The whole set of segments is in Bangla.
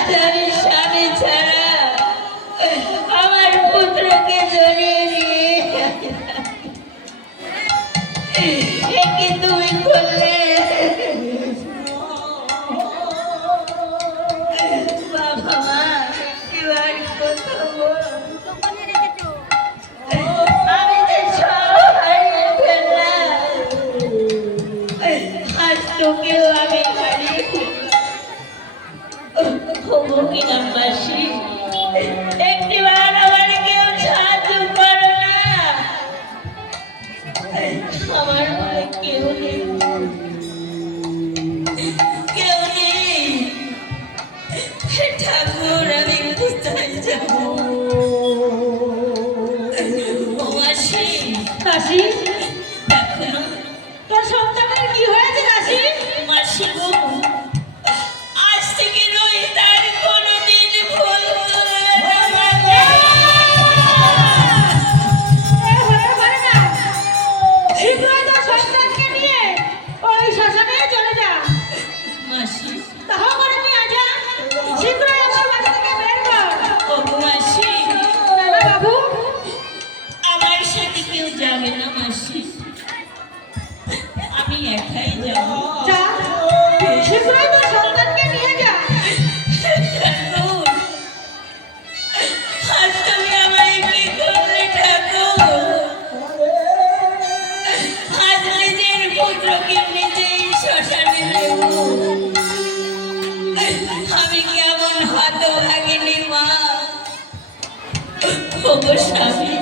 আজ আমি স্বামী ছাড়া আমার পুত্রকে জড়িয়ে নিয়ে কি তুমি করলে বাবা মা এবার কথা বল আমি যে সব হারিয়ে ফেললাম আজ তোকেও আমি হারিয়ে হবো কিনা মাসি একটিবার আমার কেউ সাহায্য করো না আমার মনে কেউ নেই কেউ নেই ঠাকুর আমি কোথায় যাব ও মাসি কাশি দেখো না তোর সন্তানের কি হয়েছে কাশি? মাসি গো আজ থেকে রোহিত আর কোনোদিন ভুল করবে না। শীঘ্রই তোর সন্তানকে নিয়ে ওই শ্মশানে চলে যা। মাসি তাহা করে নিয়ে যা, শীঘ্রই আমার বাড়ি থেকে বের কর। ওগো মাসি না বাবু, আমার সাথে কেউ যাবে না মাসি আমি একাই যাব যা, শীঘ্রই তোর সন্তানকে নিয়ে যা। ঠাকুর আজ তুমি আমায় কি করলে ঠাকুর আজ নিজের পুত্রকে নিজেই শ্মশানে নেব আমি কেমন হতভাগিনী মা ওগো স্বামী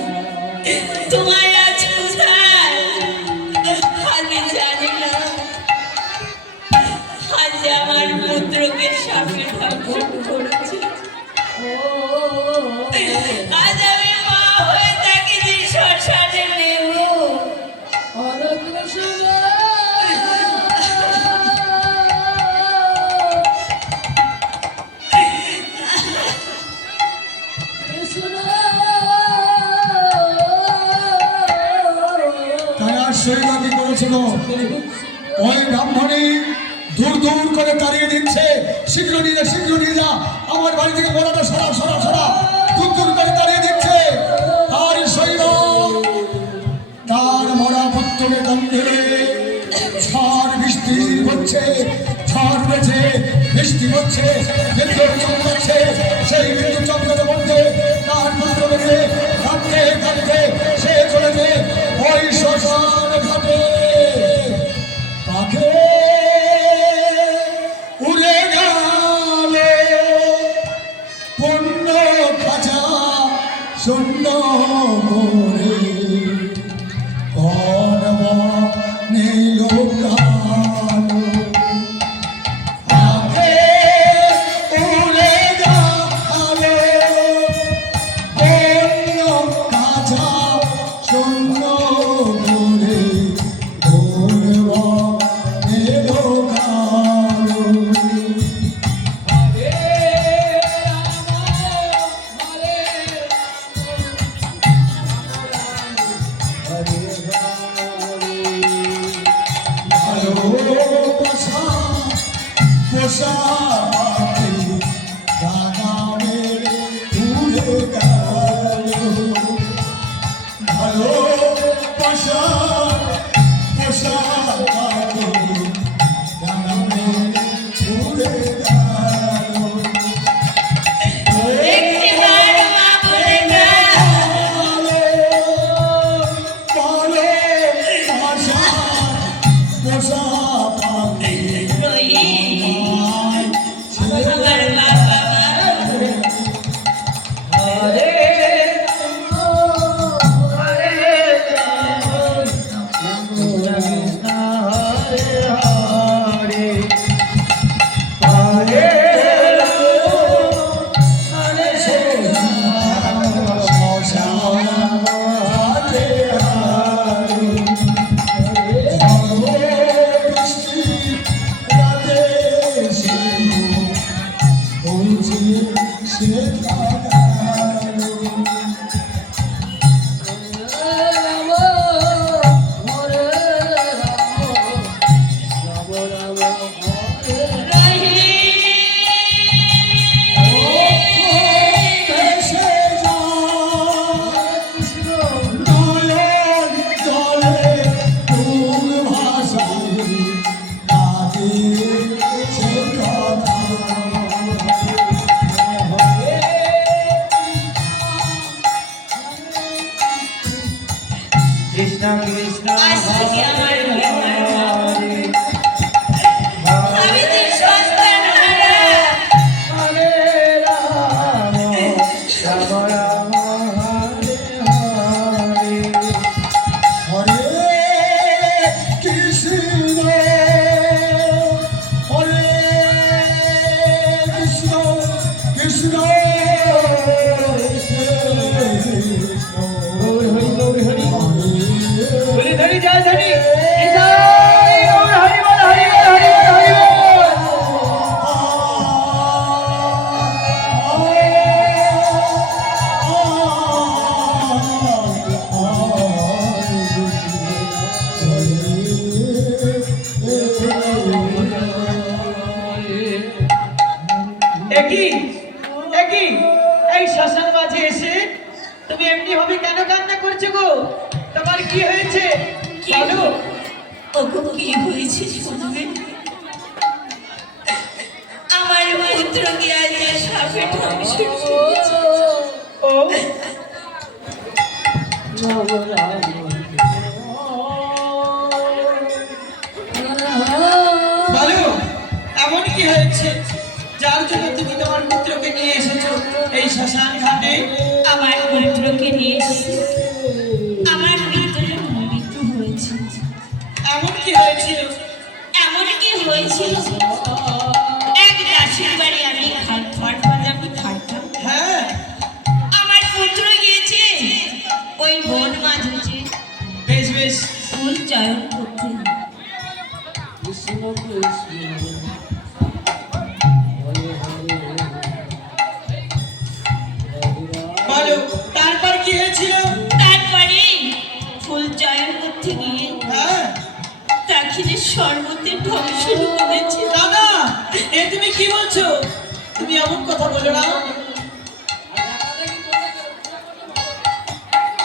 তোমায় আজ কোথায় আমি জানি না আজ আমার পুত্রকে সাপে ঠাকুর করেছে আজ আমি মা হয়ে তাকে যে শ্মশানে নেব তারা শৈলা কি করেছিল? ওই ব্রাহ্মণী দূর দূর করে তাড়িয়ে দিচ্ছে, শীঘ্র নিয়ে যা আমার বাড়ি থেকে বলাটা সরা দূর দূর করে তাড়িয়ে দিচ্ছে। আর শৈলা তার মরা পুত্রকে গন্ধে ঝড় বৃষ্টি হচ্ছে, ঝড় উঠেছে, বৃষ্টি হচ্ছে, বিদ্যুৎ চমকাচ্ছে, সেই বিদ্যুৎ চমকাতে মধ্যে তার পুত্র বেঁধে কাঁদতে কাঁদতে সে চলেছে ওই শ্মশান ঘাটে। পাখে উড়ে গেল পুণ্য খাঁচা শূন্য করে নেই লোকালো। পাখে উড়ে আজ থেকে আমার কেউ আর না। আমি যে সন্তান হারা, হরে কৃষ্ণ হরে কৃষ্ণ কৃষ্ণ হরি ধরি জয় ধরি জয় গৌর হরি বল হরি বল হরি বল হরি বল। একই একই এই শ্মশান মাঝে এসে তুমি এমনি ভাবে কেন কান্না করছো গো? তোমার কি হয়েছে বলো? ওগো কি হয়েছে শুনবে? আমার পুত্রকে আজ সাপে ধ্বংস করেছে। ও বলো এমন কি হয়েছে যার জন্য তুমি তোমার পুত্রকে নিয়ে এসেছো এই শ্মশান ঘাটে? আমার পুত্রকে নিয়ে এসে আমার পুত্রের মৃত্যু হয়েছে। এমন কি হয়েছিল? এমন কি হয়েছিল, এক দাসের বাড়ি আমি খাটতাম। হ্যাঁ আমার পুত্র গিয়েছে ওই বন মাঝে বেশ বেশ ফুল চয়ন করতে। বলো তারপর কি হয়েছিল? তারপরে ফুল চয়ন করতে গিয়ে হ্যাঁ দাখিলের শরবতের ধ্বংস করেছে। দাদা এ তুমি কি বলছো? তুমি এমন কথা বলো না।